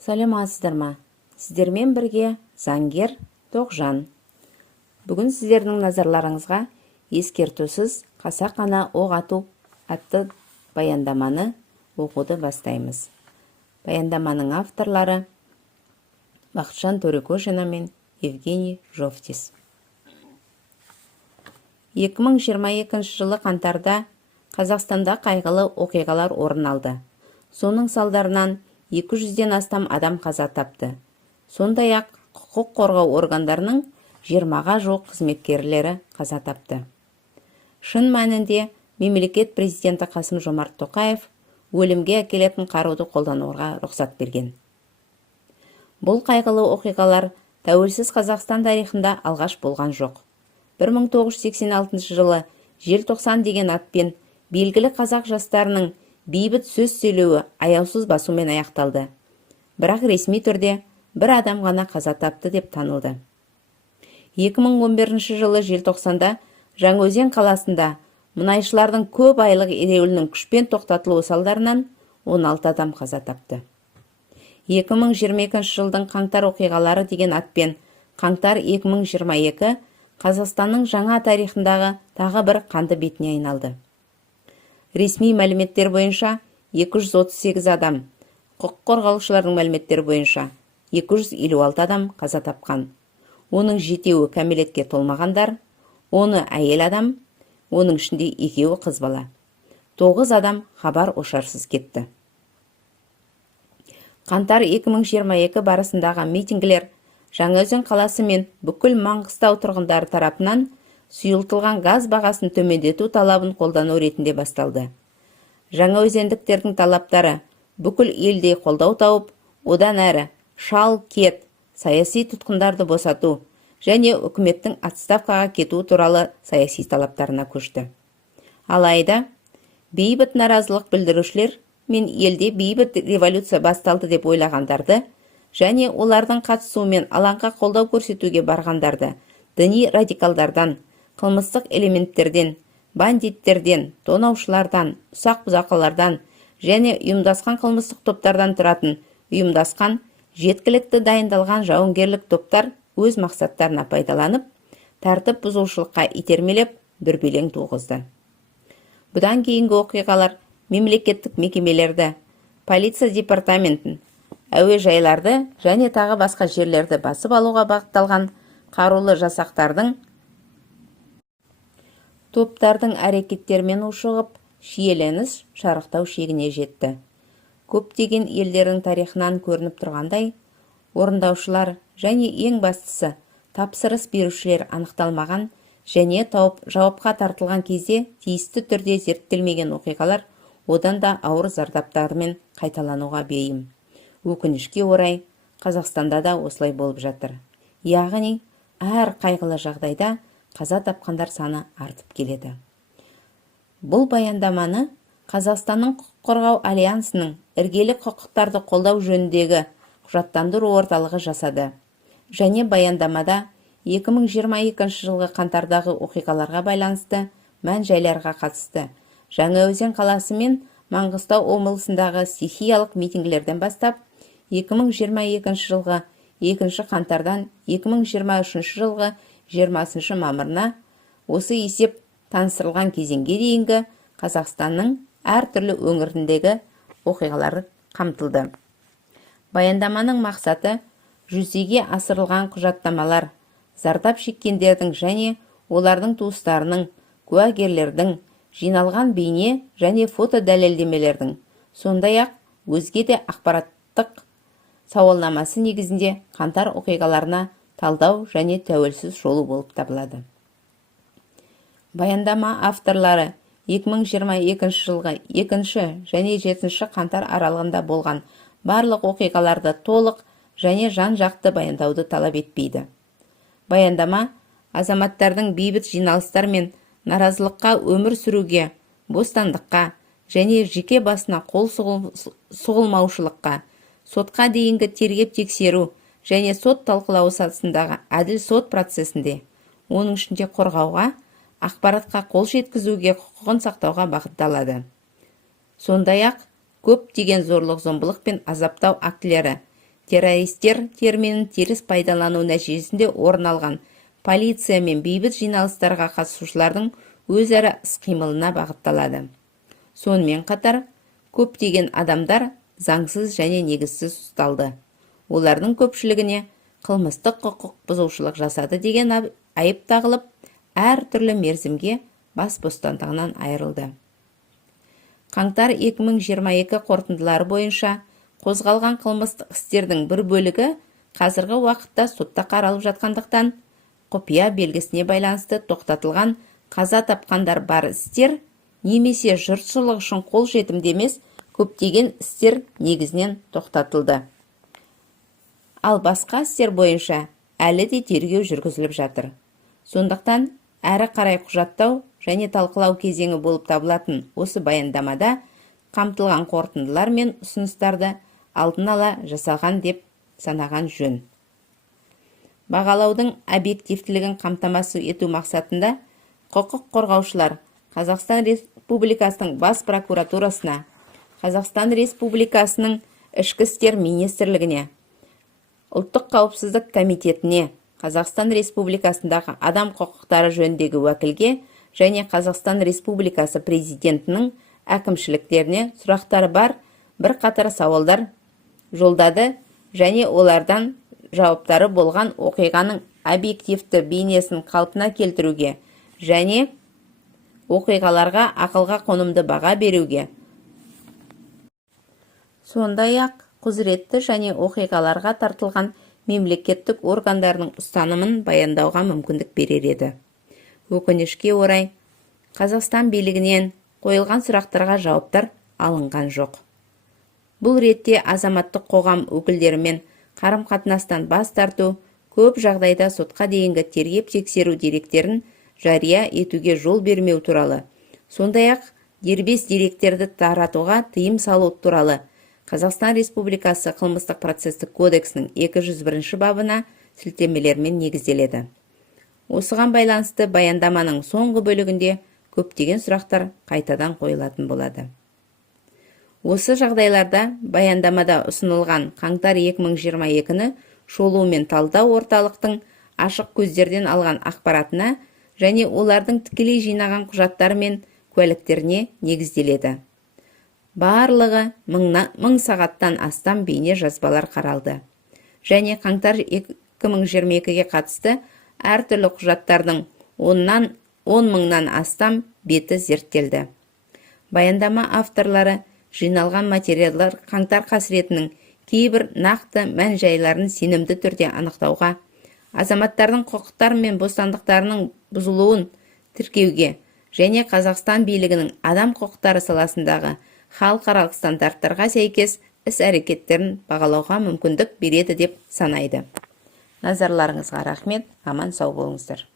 Саламатсыздар ма? Сіздермен бірге заңгер Тоғжан. Бүгін сіздердің назарларыңызға ескертусіз қасақана оқ ату атты баяндаманы оқуды бастаймыз. Баяндаманың авторлары Бақытжан Төрекөшина мен Евгений Жовтис. 2022 жылы қаңтарда Қазақстанда қайғылы оқиғалар орын алды. Соның салдарынан 200-ден астам адам қаза тапты. Сондай-ақ құқық қорғау органдарының 20-ға жуық қызметкерлері қаза тапты. Шын мәнінде мемлекет президенті Қасым-Жомарт Тоқаев өлімге әкелетін қаруды қолдануға рұқсат берген. Бұл қайғылы оқиғалар тәуелсіз Қазақстан тарихында алғаш болған жоқ. 1986 жылы желтоқсан деген атпен белгілі қазақ жастарының бейбіт сөз сөйлеуі аяусыз басумен аяқталды. Бірақ ресми түрде бір адам ғана қаза тапты деп танылды. 2011 жылы желтоқсанда Жаңаөзен қаласында мұнайшылардың көп айлық ереуілінің күшпен тоқтатылуы салдарынан 16 адам қаза тапты. 2022 жылдың қаңтар оқиғалары деген атпен қаңтар 2022 Қазақстанның жаңа тарихындағы тағы бір қанды бетіне айналды. Ресми мәліметтер бойынша 238 адам, құқық қорғаушылардың мәліметтері бойынша 256 адам қаза тапқан. Оның 7-еуі кәмелетке толмағандар, 10-ы әйел адам, оның ішінде 2-еуі қыз бала. 9 адам хабар-ошарсыз кетті. Қаңтар 2022 барысындағы митингілер Жаңаөзен қаласы мен бүкіл Маңғыстау тұрғындары тарапынан сұйылтылған газ бағасын төмендету талабын қолдану ретінде басталды. Жаңаөзендіктердің талаптары бүкіл елде қолдау тауып, одан әрі шал, кет, саяси тұтқындарды босату және үкіметтің отставкаға кетуі туралы саяси талаптарына көшті. Алайда, бейбіт наразылық білдірушілер мен елде бейбіт революция басталды деп ойлағандарды және олардың қатысуымен алаңға қолдау көрсетуге барғандарды діни радикалдардан, қылмыстық элементтерден, бандиттерден, тонаушылардан, ұсақ бұзақылардан және ұйымдасқан қылмыстық топтардан тұратын ұйымдасқан, жеткілікті дайындалған жауынгерлік топтар өз мақсаттарына пайдаланып, тәртіп бұзушылыққа итермелеп, дүрбелең туғызды. Бұдан кейінгі оқиғалар мемлекеттік мекемелерді, полиция департаментін, әуежайларды және тағы басқа жерлерді басып алуға бағытталған қарулы жасақтардың топтардың әрекеттермен ушығып, шиеленіс шарықтау шегіне жетті. Көптеген елдердің тарихынан көрініп тұрғандай, орындаушылар және ең бастысы тапсырыс берушілер анықталмаған және жауапқа тартылған кезде тиісті түрде зерттелмеген оқиғалар одан да ауыр зардаптарымен қайталануға бейім. Өкінішке орай, Қазақстанда да осылай болып жатыр. Яғни, әр қайғылы жағдайда қаза тапқандар саны артып келеді. Бұл баяндаманы Қазақстанның құқық қорғау альянсының іргелі құқықтарды қолдау жөніндегі құжаттандыру орталығы жасады. Және баяндамада 2022 жылғы қаңтардағы оқиғаларға байланысты мән-жайларға қатысты Жаңаөзен қаласы мен Маңғыстау облысындағы стихиялық митингілерден бастап 2022 жылғы 2 қаңтардан 2023 жылғы 20 мамырына осы есеп таныстырылған кезеңге дейінгі Қазақстанның әртүрлі өңіріндегі оқиғалары қамтылды. Баяндаманың мақсаты жүзеге асырылған құжаттамалар, зардап шеккендердің және олардың туыстарының, куәгерлердің, жиналған бейне және фото дәлелдемелердің, сондай-ақ өзге де ақпараттық сауалнамасы негізінде қаңтар оқиғаларына талдау және тәуелсіз жолы болып табылады. Баяндама авторлары 2022 жылғы 2 және 7 қаңтар аралығында болған барлық оқиғаларды толық және жан-жақты баяндауды талап етпейді. Баяндама азаматтардың бейбіт жиналыстар мен наразылыққа өмір сүруге, бостандыққа және жеке басына қол сұғылмаушылыққа, сотқа дейінгі тергеп-тексеру және сот талқылауы сатысындағы әділ сот процесінде, оның ішінде қорғауға, ақпаратқа қол жеткізуге құқығын сақтауға бағытталады. Сондай-ақ көптеген зорлық-зомбылық пен азаптау актілері террористер терминін теріс пайдалану нәтижесінде орын алған полиция мен бейбіт жиналыстарға қатысушылардың өзара іс-қимылына бағытталады. Сонымен қатар, көптеген адамдар заңсыз және негізсіз ұсталды. Олардың көпшілігіне қылмыстық құқық бұзушылық жасады деген айып тағылып, әр түрлі мерзімге бас бостандығынан айырылды. Қаңтар 2022 қорытындылары бойынша қозғалған қылмыстық істердің бір бөлігі қазіргі уақытта сотта қаралып жатқандықтан, құпия белгісіне байланысты тоқтатылған қаза тапқандар бар істер немесе жұртшылық үшін қолжетімді емес көптеген істер негізінен тоқтатылды. Ал басқа істер бойынша әлі де тергеу жүргізіліп жатыр. Сондықтан, әрі қарай құжаттау және талқылау кезеңі болып табылатын осы баяндамада қамтылған қорытындылар мен ұсыныстарды алдын ала жасалған деп санаған жөн. Бағалаудың объективтілігін қамтамасыз ету мақсатында құқық қорғаушылар Қазақстан Республикасының бас прокуратурасына, Қазақстан Республикасының Ішкі істер министрлігіне, Ұлттық қауіпсіздік комитетіне, Қазақстан Республикасындағы адам құқықтары жөніндегі уәкілге және Қазақстан Республикасы президентінің әкімшіліктеріне сұрақтары бар бірқатар сауалдар жолдады және олардан жауаптары болған оқиғаның объективті бейнесін қалпына келтіруге және оқиғаларға ақылға қонымды баға беруге, сондай-ақ құзыретті және оқиғаларға тартылған мемлекеттік органдардың ұстанымын баяндауға мүмкіндік берер еді. Өкінішке орай, Қазақстан билігінен қойылған сұрақтарға жауаптар алынған жоқ. Бұл ретте азаматтық қоғам өкілдерімен қарым-қатынастан бас тарту көп жағдайда сотқа дейінгі тергеп-тексеру деректерін жария етуге жол бермеу туралы, сондай-ақ дербес деректерді таратуға тыйым салу туралы Қазақстан Республикасы қылмыстық процестік кодексінің 201 бабына сілтемелермен негізделеді. Осыған байланысты баяндаманың соңғы бөлігінде көптеген сұрақтар қайтадан қойылатын болады. Осы жағдайларда баяндамада ұсынылған қаңтар 2022-ні шолу мен талдау орталықтың ашық көздерден алған ақпаратына және олардың тікелей жинаған құжаттары мен куәліктеріне негізделеді. Барлығы 1000 сағаттан астам бейне жазбалар қаралды. Және қаңтар 2022-ге қатысты әртүрлі құжаттардың 10 мыңнан астам беті зерттелді. Баяндама авторлары жиналған материалдар қаңтар қасіретінің кейбір нақты мән-жайларын сенімді түрде анықтауға, азаматтардың құқықтары мен бостандықтарының бұзылуын тіркеуге және Қазақстан билігінің адам құқықтары саласындағы халықаралық стандарттарға сәйкес іс-әрекеттерін бағалауға мүмкіндік береді деп санайды. Назарларыңызға рахмет, аман сау болыңыздар.